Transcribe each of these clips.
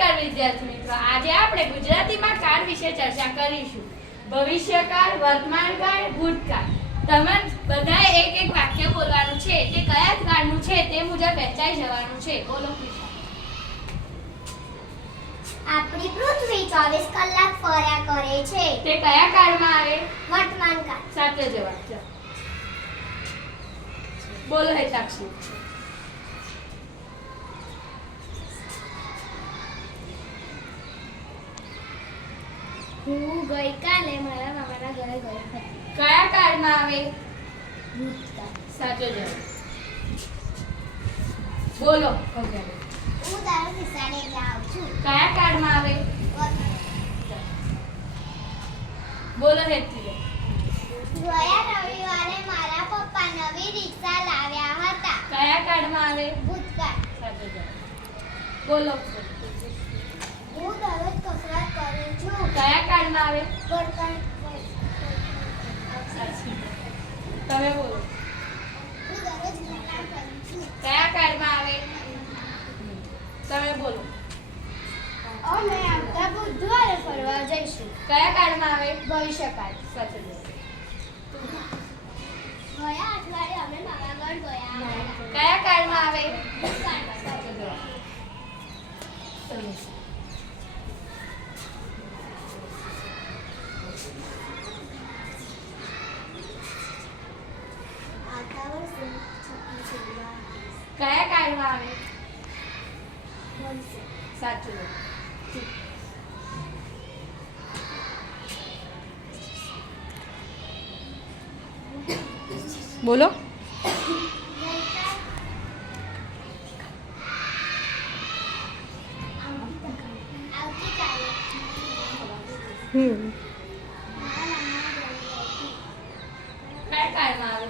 નમસ્કાર વિદ્યાર્થી મિત્રો, આજે આપણે ગુજરાતીમાં કાળ વિશે ચર્ચા કરીશું. ભવિષ્યકાળ, વર્તમાનકાળ, ભૂતકાળ. તમે બધાએ એક એક વાક્ય બોલવાનું છે. તે કયા કાળનું છે તે મુજબ વહેંચાઈ જવાનું છે. બોલો કૃષ્ણ. આપણી પૃથ્વી 24 કલાક ફર્યા કરે છે. તે કયા કાળમાં આવે? વર્તમાન કાળ. સાચો જવાબ. ચાલો બોલો હેતાક્ષી. હું ગઈકાલે મારા મામાના ઘરે ગઈ હતી. કયા કાળમાં આવે? ભૂતકાળ. સાચો જવાબ. બોલો કૌશલ્ય. હું તારા નિશાળે જાઉં છું. કયા કાળમાં આવે? બોલો હેતલી. ગયા રવિવારે મારા પપ્પા નવી રિક્ષા લાવ્યા હતા. કયા કાળમાં આવે? ભૂતકાળ. સાચો જવાબ. બોલો. હું દરરોજ કસરત કરું છું. કયા કાળમાં આવે? વર્તમાન. તમે બોલો. હું દરરોજ ઘરકામ કરું છું. કયા કાળમાં આવે? તમે બોલો. અમે આવતા બુધવારે ફરવા જઈશું. કયા કાળમાં આવે? ભવિષ્યકાળ. સાચો જવાબ. ગયા અઠવાડિયે અમે મારા ઘર ગયા હતા. કયા કાળમાં આવે? ભૂતકાળ. સાચો જવાબ. તમે. આવતા વર્ષે કયા કાળમાં આવે? બનશે. સાચું જવાબ. બોલો. આવતીકાલે કયા કાળમાં આવે?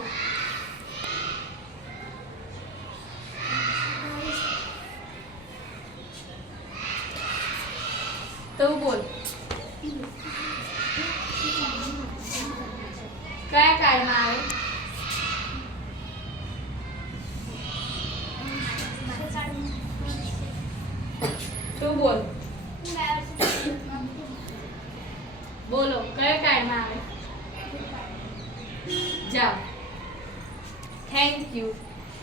તો બોલ. કયા કાળમાં આવે? તું બોલ. બોલો કયા કાળમાં આવે? જાઓ. Thank you.